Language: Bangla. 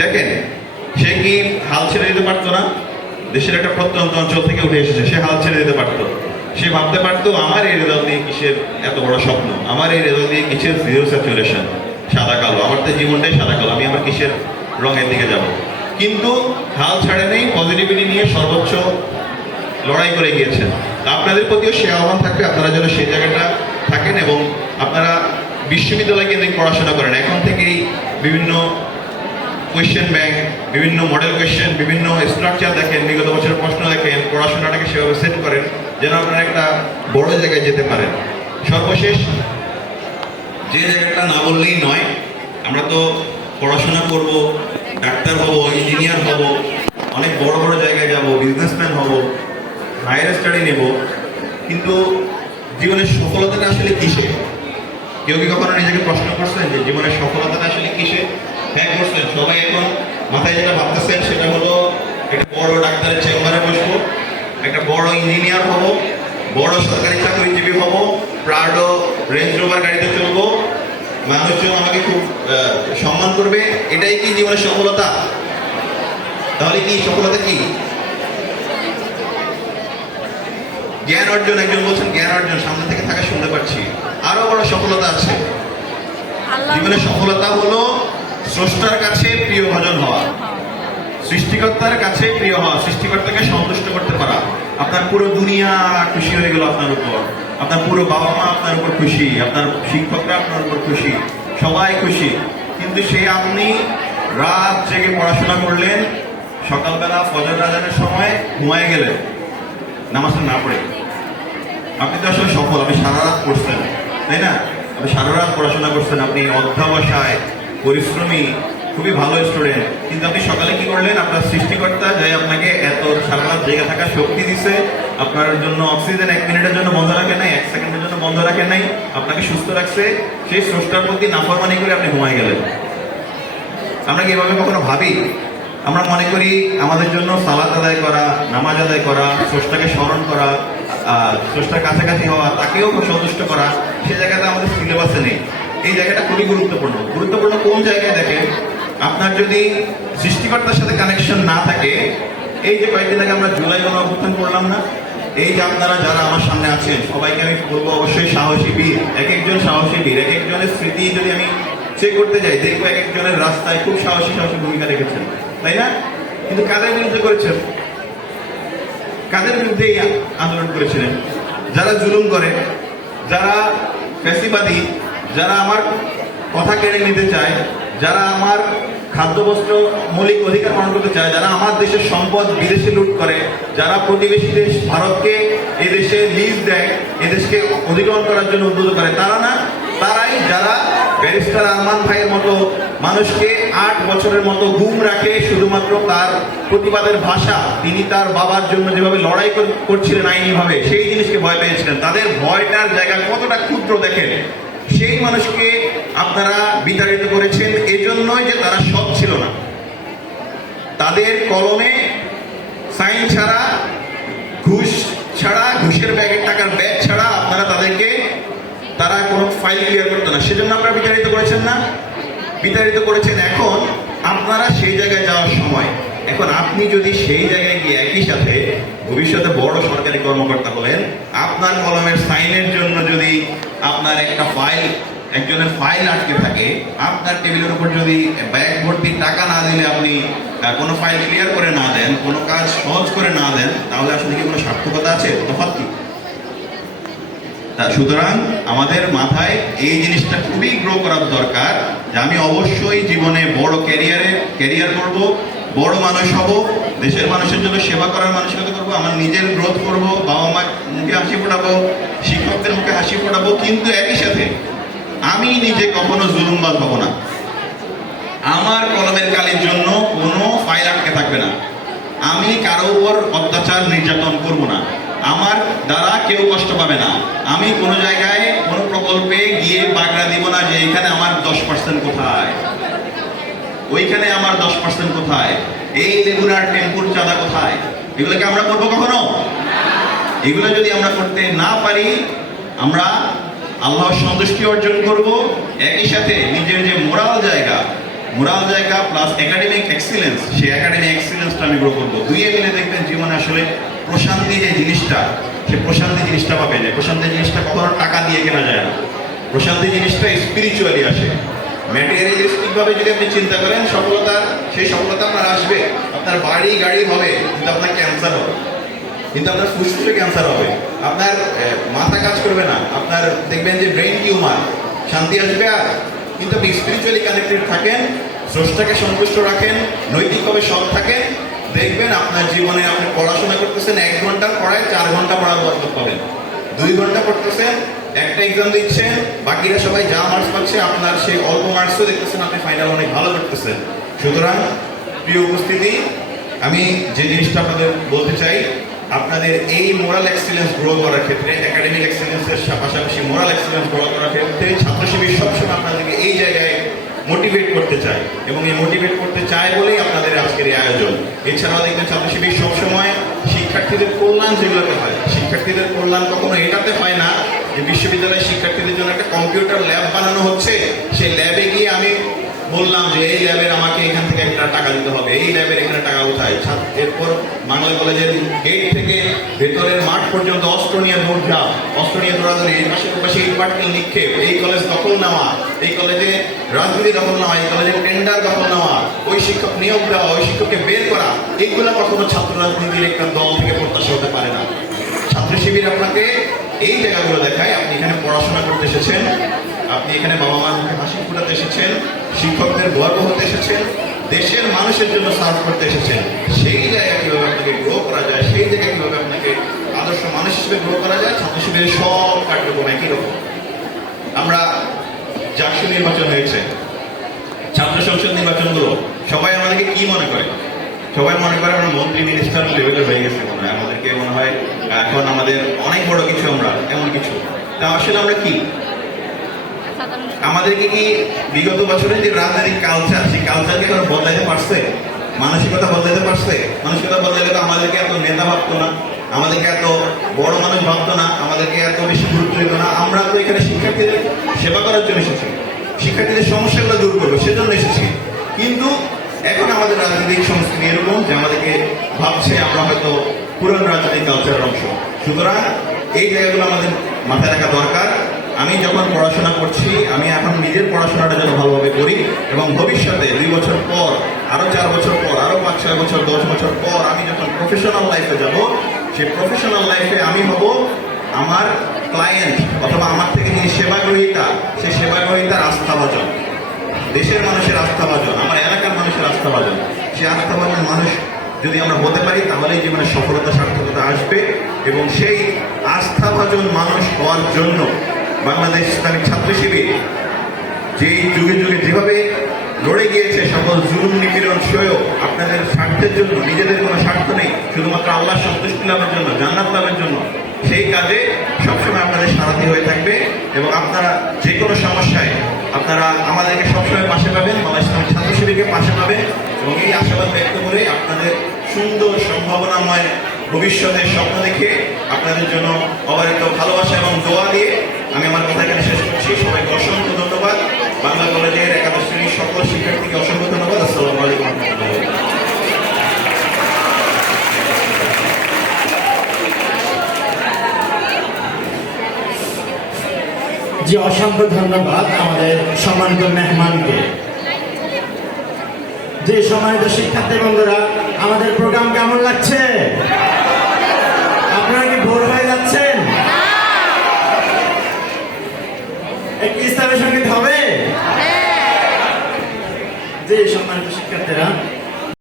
দেখেন, সে কি হাল ছেড়ে দিতে পারতো না? দেশের একটা প্রত্যন্ত অঞ্চল থেকে উঠে এসেছে, সে হাল ছেড়ে দিতে পারতো। সে ভাবতে পারতো, আমার এই রেজাল্ট দিয়ে কিসের এত বড় স্বপ্ন? আমার এই রেজাল্ট দিয়ে কিসের জিরো স্যাচুরেশন সাদা কালো। আমার তো জীবনটাই সাদা কালো, আমি আমার কিসের রঙের দিকে যাব? কিন্তু হাল ছাড়ে নেই পজিটিভিটি নিয়ে সর্বোচ্চ লড়াই করে গিয়েছেন। আপনাদের প্রতিও সে আহ্বান থাকবে, আপনারা যেন সেই জায়গাটা থাকেন এবং আপনারা বিশ্ববিদ্যালয় কেন্দ্রিক পড়াশোনা করেন। এখন থেকেই বিভিন্ন কোয়েশ্চেন ব্যাংক বিভিন্ন মডেল কোয়েশ্চেন বিভিন্ন স্ট্রাকচার দেখেন, বিগত বছরের প্রশ্ন দেখেন, পড়াশোনাটাকে সেভাবে সেট করেন, যেন আপনারা একটা বড় জায়গায় যেতে পারেন। সর্বশেষ, যে জায়গাটা না বললেই নয়, আমরা তো পড়াশোনা করব, ডাক্তার হব ইঞ্জিনিয়ার হব, অনেক বড় বড় জায়গায় যাব বিজনেসম্যান হব হায়ার স্টাডি নেব, কিন্তু জীবনের সফলতাটা আসলে কিসে? কেউ কি কখনো নিজেকে প্রশ্ন করছেন যে জীবনের সফলতাটা আসলে কিসে? হ্যাঁ করছেন সবাই এখন মাথায় যেটা ভাবতেছেন সেটা হলো একটা বড় ডাক্তারের চেম্বারে বসবো একটা বড় ইঞ্জিনিয়ার হব বড় সরকারি চাকরিজীবী হব প্রাডো রেঞ্জ রোভার গাড়িতে চলবো। মানুষজন আমাকে খুব সম্মান করবে। এটাই কি জীবনের সফলতা? তাহলে কি সফলতা কি? জ্ঞান অর্জন একজন বলছেন জ্ঞান অর্জন সামনে থেকে থাকা শুনতে পাচ্ছি। আরও বড় সফলতা আছে। জীবনের সফলতা হলো স্রষ্টার কাছে প্রিয় ভজন হওয়া। সৃষ্টিকর্তার কাছে প্রিয় হওয়া। সৃষ্টিকর্তাকে সন্তুষ্ট করতে পারা। আপনার পুরো দুনিয়া খুশি হয়ে গেল আপনার উপর। আপনার পুরো বাবা মা আপনার উপর খুশি। আপনার শিক্ষকরা আপনার উপর খুশি। সবাই খুশি। কিন্তু সেই আপনি রাত জেগে পড়াশোনা করলেন। সকালবেলা ফজর রাজানের সময় ঘুমায় গেলেন। নামাজটা না পড়ে। আপনি তো আসলে সফল। আপনি সারা রাত পড়ছেন। তাই না? আপনি সারা রাত পড়াশোনা করছেন। আপনি অধ্যাবসায় পরিশ্রমী, খুবই ভালো স্টুডেন্ট কিন্তু আপনি সকালে কি করলেন? আপনার সৃষ্টিকর্তা যাই আপনাকে এত সারা রাত জেগে থাকার শক্তি দিছে, আপনার জন্য অক্সিজেন এক মিনিটের জন্য বন্ধ রাখে নাই, এক সেকেন্ডের জন্য বন্ধ রাখে নাই, আপনাকে সুস্থ রাখছে, সেই স্রষ্টার প্রতি নাফরমানি করে আপনি ঘুমাই গেলেন। আমরা কি এভাবে কখনো ভাবি? আমরা মনে করি আমাদের জন্য সালাদ আদায় করা, নামাজ আদায় করা, স্রষ্টাকে স্মরণ করা স্রষ্টার কাছাকাছি হওয়া, তাকেও খুব সন্তুষ্ট করা, সে জায়গাটা আমাদের সিলেবাসে নেই। এই জায়গাটা খুবই গুরুত্বপূর্ণ। গুরুত্বপূর্ণ কোন জায়গায় দেখেন? আপনার যদি সৃষ্টিকর্তার সাথে কানেকশন না থাকে, এই যে কয়েকদিন আগে আমরা জুলাই গণ অভ্যুত্থান করলাম না, এই যে আপনারা যারা আমার সামনে আছেন, সবাইকে আমি বলব অবশ্যই সাহসী বীর, এক একজন সাহসী বীর, এক একজনের স্মৃতি যদি আমি চেক করতে যাই, দেখব এক একজনের রাস্তায় খুব সাহসী সাহসী ভূমিকা রেখেছেন। তাই না? কিন্তু কাদের বিরুদ্ধে করেছেন? কাদের বিরুদ্ধে আন্দোলন করেছিলেন? যারা জুলুম করে, যারা ফ্যাসিবাদী যারা আমার কথা কেড়ে নিতে চায়, যারা আমার খাদ্যবস্ত্র মৌলিক অধিকার পালন করতে চায়, যারা আমার দেশের সম্পদ বিদেশে লুট করে, যারা প্রতিবেশী দেশ ভারতকে এদেশে লিজ দেয় এদেশকে অধিগ্রহণ করার জন্য উদ্বুদ্ধ করে, তারা না, তারাই যারা ব্যারিস্টার আরমান ভাইয়ের মতো মানুষকে আট বছরের মতো গুম রাখে, শুধুমাত্র তার প্রতিবাদের ভাষা, তিনি তার বাবার জন্য যেভাবে লড়াই করছিলেন আইনিভাবে, সেই জিনিসকে ভয় পেয়েছিলেন। তাদের ভয়টার জায়গা কতটা ক্ষুদ্র দেখেন? সেই মানুষকে আপনারা বিতাড়িত করেছেন, এজন্যই যে তারা সৎ ছিল না। তাদের কলমে সাইন ছাড়া, ঘুষ ছাড়া, ঘুষের ব্যাগের টাকার ব্যাগ ছাড়া আপনারা তাদেরকে, তারা কোনো ফাইল ক্লিয়ার করতো না। সেজন্য আপনারা বিতাড়িত করেছেন না। বিতাড়িত করেছেন এখন আপনারা সেই জায়গায় যাওয়ার সময়। এখন আপনি যদি সেই জায়গায় গিয়ে একই সাথে ভবিষ্যতে বড় সরকারি কর্মকর্তা হলেন, আপনার কলমের সাইনের জন্য যদি আপনার একটা ফাইল, একজনের ফাইল আটকে থাকে, আপনার টেবিলের উপর যদি ব্যাগ ভর্তি টাকা না দিলে আপনি কোনো ফাইল ক্লিয়ার করে না দেন, কোনো কাজ সহজ করে না দেন, তাহলে আসলে কি কোনো সার্থকতা আছে? তফাৎ কি? সুতরাং আমাদের মাথায় এই জিনিসটা খুবই গ্রো করার দরকার যে আমি অবশ্যই জীবনে বড় ক্যারিয়ারে ক্যারিয়ার করব বড় মানুষ হব, দেশের মানুষের জন্য সেবা করার মানসিকতা করব, আমার নিজের গ্রোথ করব, বাবা মা মুখে হাসি ফোটাবো, শিক্ষকদের মুখে হাসি ফোটাবো, কিন্তু একই সাথে আমি নিজে কখনো জুলুমবাজ হব না। আমার কলমের কালির জন্য কোনো ফাইল আটকে থাকবে না। আমি কারও উপর অত্যাচার নির্যাতন করব না। আমার দ্বারা কেউ কষ্ট পাবে না। আমি কোনো জায়গায় কোনো প্রকল্পে গিয়ে বাগড়া দিব না যে এখানে আমার দশ পার্সেন্ট কোথায়। ওইখানে আমার দশ পার্সেন্ট কোথায়? এই লেগুনার টেম্পুর চাঁদা কোথায়? এগুলোকে আমরা করব কখনো? এগুলো যদি আমরা করতে না পারি, আমরা আল্লাহর সন্তুষ্টি অর্জন করব। একই সাথে নিজের যে মোরাল জায়গা মোরাল জায়গা প্লাস একাডেমিক এক্সিলেন্স সেই একাডেমিক এক্সিলেন্সটা আমি গ্রো করব। দুইয়ে মিলে দেখবেন জীবনে আসলে প্রশান্তি যে জিনিসটা, সে প্রশান্তি জিনিসটা পাবে যে প্রশান্তি জিনিসটা কখনো টাকা দিয়ে কেনা যায় না। প্রশান্তি জিনিসটা স্পিরিচুয়ালি আসে। ম্যাটেরিয়ালিস্টিক ভাবে যদি আপনি চিন্তা করেন, সফলতা, সেই সফলতা আপনার আসবে। আপনার বাড়ি, গাড়ি হবে, কিন্তু আপনার ক্যান্সার হবে। কিন্তু আপনার ফুসফুসে ক্যান্সার হবে। আপনার মাথা কাজ করবে না। আপনার, দেখবেন যে ব্রেন টিউমার শান্তি আসবে আর। কিন্তু আপনি স্পিরিচুয়ালি কানেক্টেড থাকেন, স্রষ্টাকে সন্তুষ্ট রাখেন, নৈতিকভাবে সৎ থাকেন, দেখবেন আপনার জীবনে আপনি পড়াশোনা করতেছেন, এক ঘণ্টা পড়ায় চার ঘণ্টা পড়ার পাবেন। দুই ঘণ্টা পড়তেছেন একটা এক্সাম দিচ্ছেন, বাকিরা সবাই যা মার্কস পাচ্ছে, আপনার সেই অল্প মার্কসও দেখতেছেন, আপনি ফাইনাল অনেক ভালো করতেছেন। সুতরাং, প্রিয় উপস্থিতি, আমি যে জিনিসটা আপনাদের বলতে চাই, আপনাদের এই মোরাল এক্সিলেন্স গ্রো করার ক্ষেত্রে একাডেমিক এক্সিলেন্সের পাশাপাশি মোরাল এক্সিলেন্স গ্রো করার ক্ষেত্রে ছাত্র সবসময় আপনাদেরকে এই জায়গায় মোটিভেট করতে চায়। এবং এই মোটিভেট করতে চায় বলেই আপনাদের আজকের এই আয়োজন। এছাড়াও দেখবেন ছাত্র সবসময় শিক্ষার্থীদের কল্যাণ যেগুলোতে হয়, শিক্ষার্থীদের কল্যাণ কখনো এটাতে হয় না যে বিশ্ববিদ্যালয়ের শিক্ষার্থীদের জন্য একটা কম্পিউটার ল্যাব বানানো হচ্ছে, সেই ল্যাবে গিয়ে আমি বললাম যে এই ল্যাবের আমাকে এখান থেকে একটা টাকা দিতে হবে। এই ল্যাবের এখানে টাকা উঠায় এরপর বাংলা কলেজের গেট থেকে ভেতরের মাঠ পর্যন্ত দৌড়ঝাঁপ অস্ত্র নিয়ে দৌড়াদৌড়ি এই পাশে পাশে ইট নিক্ষেপ। এই কলেজ দখল নেওয়া, এই কলেজে রাজনীতি দখল নেওয়া, এই কলেজের টেন্ডার দখল নেওয়া, ওই শিক্ষক নিয়োগ দেওয়া, ওই শিক্ষককে বের করা এইগুলো কখনো ছাত্র রাজনীতির একটা দল থেকে প্রত্যাশা হতে পারে না। ছাত্র শিবির আপনাকে এই জায়গাগুলো দেখায়, আপনি এখানে পড়াশোনা করতে এসেছেন, আপনি এখানে বাবা মার মুখে হাসি ফুটাতে এসেছেন, শিক্ষকদের গর্ব হতে এসেছেন, দেশের মানুষের জন্য সার্ভ করতে এসেছেন। সেই জায়গা কীভাবে আপনাকে গ্রো করা যায়, সেই জায়গায় কীভাবে আপনাকে আদর্শ মানুষ হিসেবে গ্রো করা যায়, ছাত্র শিবিরের সব কার্যক্রম একই রকম। আমরা জাকসু নির্বাচন হয়েছে, ছাত্র সংসদ নির্বাচনগুলো, সবাই আমাদেরকে কি মনে করে? সবাই মনে করে আমরা মন্ত্রী মিনিস্টার লেভেলে হয়ে গেছে মনে হয়। আমাদেরকে মনে হয়, এখন আমাদের অনেক বড় কিছু আমরা, এমন কিছু। তা আসলে আমরা কি? আমাদেরকে কি বিগত বছরে যে রাজনৈতিক কালচার সেই কালচারকে তারা বদলাইতে পারছে? মানসিকতা বদলাইতে পারছে? মানসিকতা বদলাইলে তো আমাদেরকে এত নেতা ভাবতো না, আমাদেরকে এত বড় মানুষ ভাবতো না, আমাদেরকে এত বেশি গুরুত্ব দিত না। আমরা তো এখানে শিক্ষার্থীদের সেবা করার জন্য এসেছি। শিক্ষার্থীদের সমস্যাগুলো দূর করব, সেজন্য এসেছি। কিন্তু এখন আমাদের রাজনৈতিক সংস্কৃতি এরকম যে আমাদেরকে ভাবছে আমরা হয়তো পুরান রাজনৈতিক অংশ। সুতরাং এই জায়গাগুলো আমাদের মাথায় রাখা দরকার। আমি যখন পড়াশোনা করছি, আমি এখন নিজের পড়াশোনাটা যেন ভালোভাবে করি এবং ভবিষ্যতে দুই বছর পর আরও চার বছর পর আরও পাঁচ, ছয় বছর, দশ বছর পর আমি যখন প্রফেশনাল লাইফে যাব, সেই প্রফেশনাল লাইফে আমি হব আমার ক্লায়েন্ট অথবা আমার থেকে যিনি সেবা গ্রহীতা সেই সেবা গ্রহীতার আস্থাভাজন। দেশের মানুষের আস্থাভাজন, আমার এলাকার মানুষের আস্থাভাজন। সেই আস্থাভাজন মানুষ যদি আমরা হতে পারি, তাহলেই জীবনে সফলতা সার্থকতা আসবে এবং সেই আস্থাভাজন মানুষ হওয়ার জন্য বাংলাদেশ ইসলামিক ছাত্র শিবির, যেই যুগে যুগে যেভাবে লড়ে গিয়েছে সকল জুলুম নিপীড়ন সয়েও আপনাদের স্বার্থের জন্য, নিজেদের কোনো স্বার্থ নেই, শুধুমাত্র আল্লাহ সন্তুষ্টি লাভের জন্য, জান্নাত লাভের জন্য, সেই কাজে সবসময় আপনাদের সারথি হয়ে থাকবে এবং আপনারা যে কোনো সমস্যায় আপনারা আমাদেরকে সবসময় পাশে পাবেন, বাংলাদেশ ইসলামিক ছাত্র শিবিরকে পাশে পাবেন এবং এই আশাবাদ ব্যক্ত করে আপনাদের সুন্দর সম্ভাবনাময় ভবিষ্যতের স্বপ্ন দেখে আপনাদের জন্য অবারিত ভালোবাসা এবং দোয়া দিয়ে আমি আমার কথা এখানে শেষ করছি। সবাইকে অসংখ্য ধন্যবাদ। বাংলা কলেজের একাদশ শ্রেণির সকল শিক্ষার্থীকে অসংখ্য ধন্যবাদ। আসসালামু আলাইকুম যে অসংখ্য ধন্যবাদ আমাদের সম্মানিত মেহমানকে। যে সম্মানিত শিক্ষার্থী বন্ধুরা, আমাদের প্রোগ্রাম কেমন লাগছে আপনারা কি ভোর হয়ে যাচ্ছেন একটি ইসলামী সংগীত হবে। যে সম্মানিত শিক্ষার্থীরা